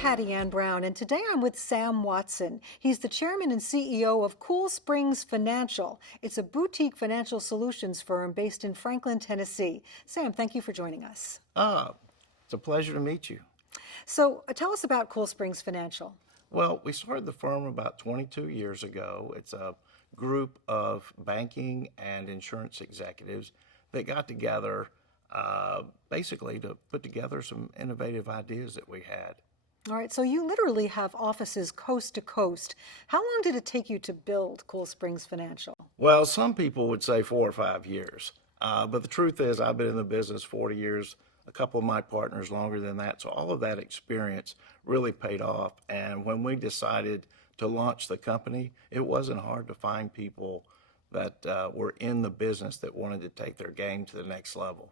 Patti Ann Brown, and today I'm with Sam Watson. He's the chairman and CEO of Cool Springs Financial. It's a boutique financial solutions firm based in Franklin, Tennessee. Sam, thank you for joining us. It's a pleasure to meet you. So tell us about Cool Springs Financial. Well, we started the firm about 22 years ago. It's a group of banking and insurance executives that got together basically to put together some innovative ideas that we had. All right, so you literally have offices coast to coast. How long did it take you to build Cool Springs Financial? Well, some people would say 4 or 5 years, but the truth is I've been in the business 40 years, a couple of my partners longer than that, so all of that experience really paid off. And when we decided to launch the company, it wasn't hard to find people that were in the business that wanted to take their game to the next level.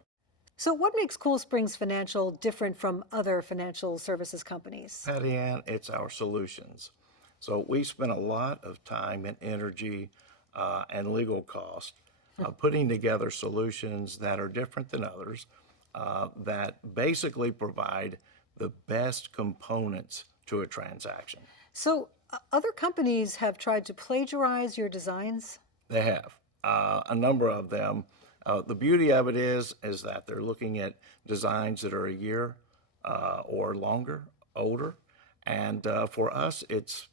So what makes Cool Springs Financial different from other financial services companies? Patti Ann, it's our solutions. So we spent a lot of time and energy and legal cost putting together solutions that are different than others, that basically provide the best components to a transaction. So other companies have tried to plagiarize your designs? They have a number of them. The beauty of it is that they're looking at designs that are a year or longer, older, and for us, it's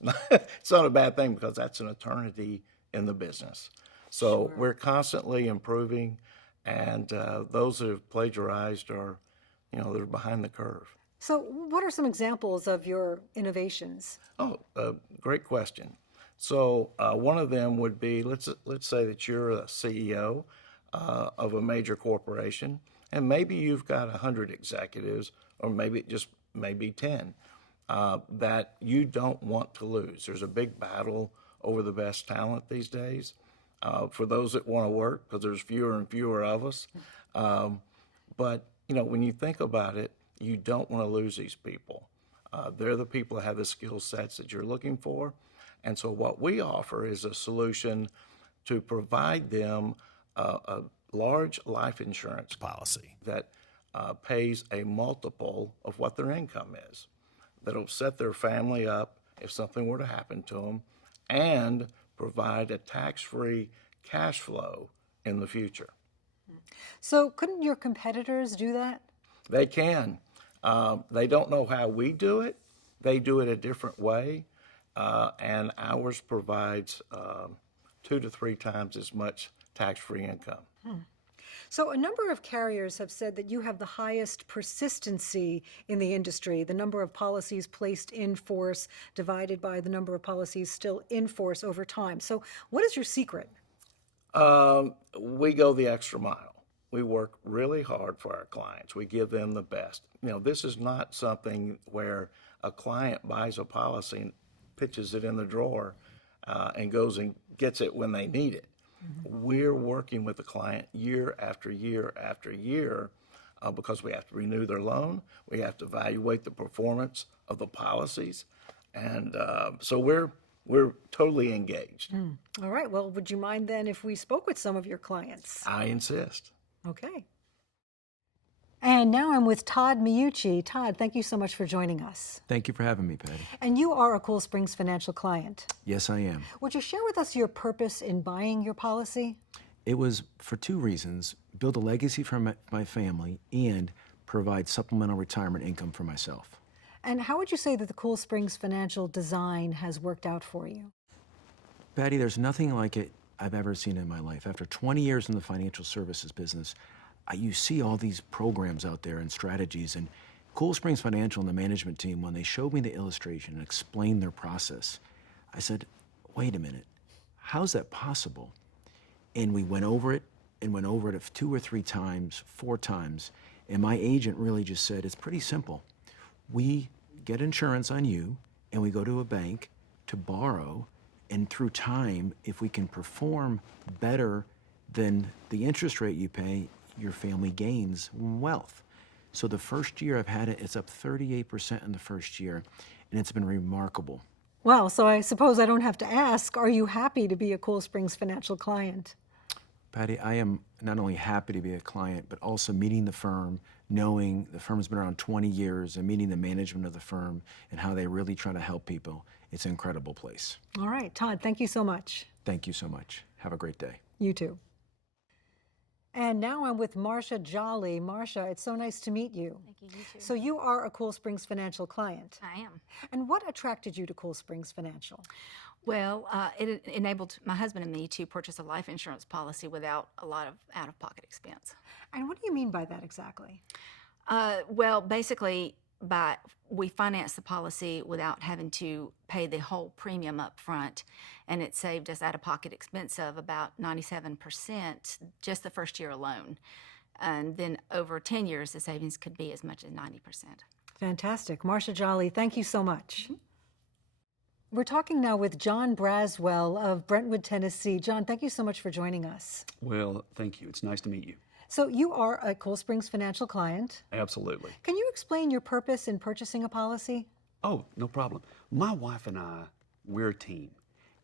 not, it's not a bad thing because that's an eternity in the business. So Sure. we're constantly improving, and those that have plagiarized are, they're behind the curve. So what are some examples of your innovations? Oh, great question. So one of them would be, let's say that you're a CEO of a major corporation, and maybe you've got 100 executives, or maybe 10 that you don't want to lose. There's a big battle over the best talent these days for those that want to work, because there's fewer and fewer of us. But when you think about it, you don't want to lose these people. They're the people that have the skill sets that you're looking for. And so what we offer is a solution to provide them a large life insurance policy that pays a multiple of what their income is, that'll set their family up if something were to happen to them, and provide a tax-free cash flow in the future. So couldn't your competitors do that? They can. They don't know how we do it. They do it a different way. And ours provides 2 to 3 times as much tax-free income. So a number of carriers have said that you have the highest persistency in the industry, the number of policies placed in force divided by the number of policies still in force over time. So what is your secret? We go the extra mile. We work really hard for our clients. We give them the best. This is not something where a client buys a policy and pitches it in the drawer and goes and gets it when they need it. Mm-hmm. We're working with the client year after year after year because we have to renew their loan. We have to evaluate the performance of the policies. And so we're totally engaged. All right. Well, would you mind then if we spoke with some of your clients? I insist. Okay. And now I'm with Todd Miucci. Todd, thank you so much for joining us. Thank you for having me, Patty. And you are a Cool Springs Financial client. Yes, I am. Would you share with us your purpose in buying your policy? It was for 2 reasons: build a legacy for my family and provide supplemental retirement income for myself. And how would you say that the Cool Springs Financial design has worked out for you? Patty, there's nothing like it I've ever seen in my life. After 20 years in the financial services business, you see all these programs out there and strategies, and Cool Springs Financial and the management team, when they showed me the illustration and explained their process, I said, wait a minute, how's that possible? And we went over it 2 or 3 times, 4 times, and my agent really just said, it's pretty simple. We get insurance on you, and we go to a bank to borrow, and through time, if we can perform better than the interest rate you pay, your family gains wealth. So the first year I've had it, it's up 38% in the first year, and it's been remarkable. Wow, so I suppose I don't have to ask, are you happy to be a Cool Springs Financial client? Patty, I am not only happy to be a client, but also meeting the firm, knowing the firm's been around 20 years and meeting the management of the firm and how they really try to help people. It's an incredible place. All right, Todd, thank you so much. Thank you so much. Have a great day. You too. And now I'm with Marcia Jolly. Marcia, it's so nice to meet you. Thank you, you too. So you are a Cool Springs Financial client. I am. And what attracted you to Cool Springs Financial? Well, it enabled my husband and me to purchase a life insurance policy without a lot of out-of-pocket expense. And what do you mean by that exactly? Well, basically, we financed the policy without having to pay the whole premium up front, and it saved us out-of-pocket expense of about 97% just the first year alone. And then over 10 years, the savings could be as much as 90%. Fantastic. Marcia Jolly, thank you so much. We're talking now with John Braswell of Brentwood, Tennessee. John, thank you so much for joining us. Well, thank you. It's nice to meet you. So you are a Cool Springs Financial client. Absolutely. Can you explain your purpose in purchasing a policy? Oh, no problem. My wife and we're a team,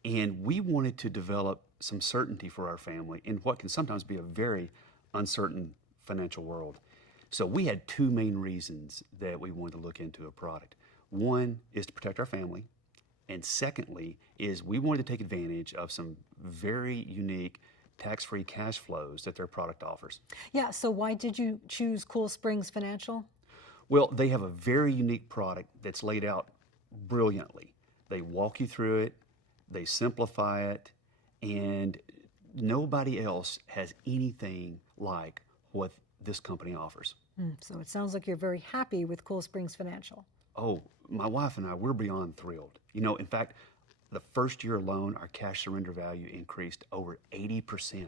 and we wanted to develop some certainty for our family in what can sometimes be a very uncertain financial world. So we had two main reasons that we wanted to look into a product. One is to protect our family, and secondly is we wanted to take advantage of some very unique tax-free cash flows that their product offers. Yeah, so why did you choose Cool Springs Financial? Well, they have a very unique product that's laid out brilliantly. They walk you through it, they simplify it, and nobody else has anything like what this company offers. So it sounds like you're very happy with Cool Springs Financial. Oh, my wife and we're beyond thrilled. You know, in fact, the first year alone, our cash surrender value increased over 80%. I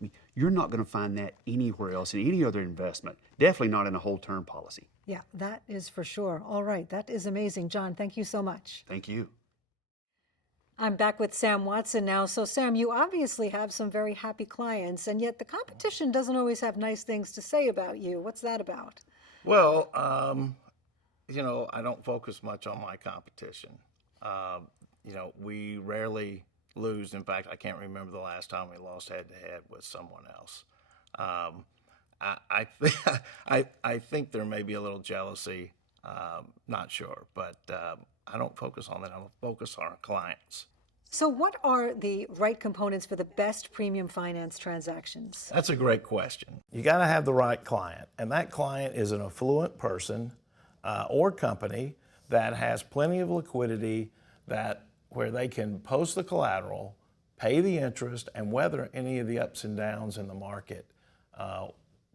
mean, you're not going to find that anywhere else in any other investment, definitely not in a whole term policy. Yeah, that is for sure. All right, that is amazing. John, thank you so much. Thank you. I'm back with Sam Watson now. So Sam, you obviously have some very happy clients, and yet the competition doesn't always have nice things to say about you. What's that about? Well, you know, I don't focus much on my competition. You know, we rarely lose. In fact, I can't remember the last time we lost head-to-head with someone else. I think there may be a little jealousy, not sure, but I don't focus on that. I'm focused on our clients. So what are the right components for the best premium finance transactions? That's a great question. You got to have the right client, and that client is an affluent person or company that has plenty of liquidity where they can post the collateral, pay the interest, and weather any of the ups and downs in the market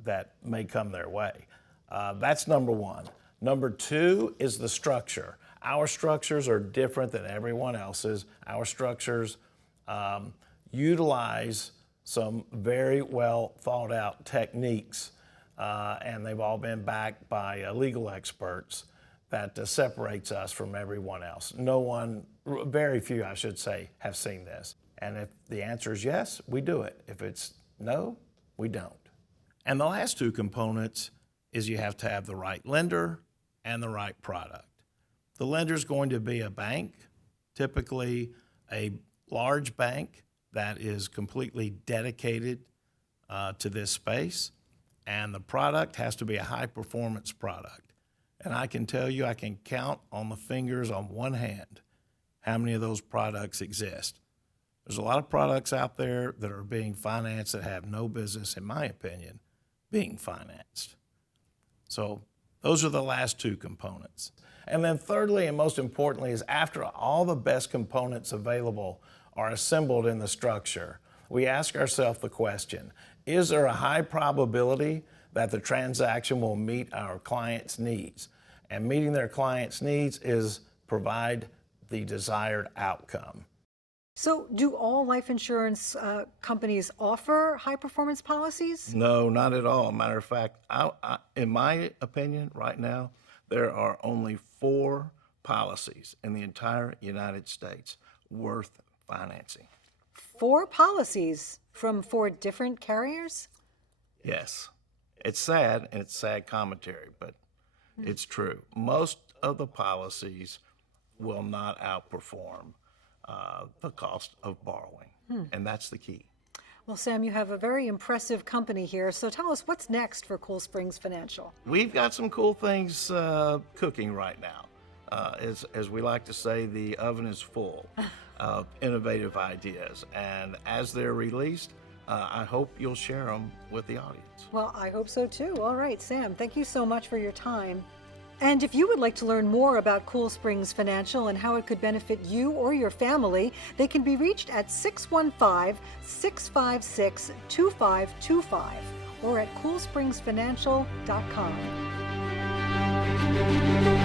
that may come their way. That's number one. Number two is the structure. Our structures are different than everyone else's. Our structures utilize some very well thought out techniques, and they've all been backed by legal experts that separates us from everyone else. No one, very few I should say, have seen this. And if the answer is yes, we do it. If it's no, we don't. And the last two components is you have to have the right lender and the right product. The lender is going to be a bank, typically a large bank that is completely dedicated to this space, and the product has to be a high-performance product. And I can tell you, I can count on the fingers on one hand how many of those products exist. There's a lot of products out there that are being financed that have no business, in my opinion, being financed. So those are the last two components. And then thirdly, and most importantly, is after all the best components available are assembled in the structure, we ask ourselves the question, is there a high probability that the transaction will meet our client's needs? And meeting their client's needs is provide the desired outcome. So do all life insurance companies offer high-performance policies? No, not at all. Matter of fact, in my opinion, right now, there are only 4 policies in the entire United States worth financing. 4 policies from 4 different carriers? Yes. It's sad, and it's sad commentary, but it's true. Most of the policies will not outperform the cost of borrowing, and that's the key. Well, Sam, you have a very impressive company here. So tell us what's next for Cool Springs Financial. We've got some cool things cooking right now. As we like to say, the oven is full of innovative ideas. And as they're released, I hope you'll share them with the audience. Well, I hope so too. All right, Sam, thank you so much for your time. And if you would like to learn more about Cool Springs Financial and how it could benefit you or your family, they can be reached at 615-656-2525 or at coolspringsfinancial.com.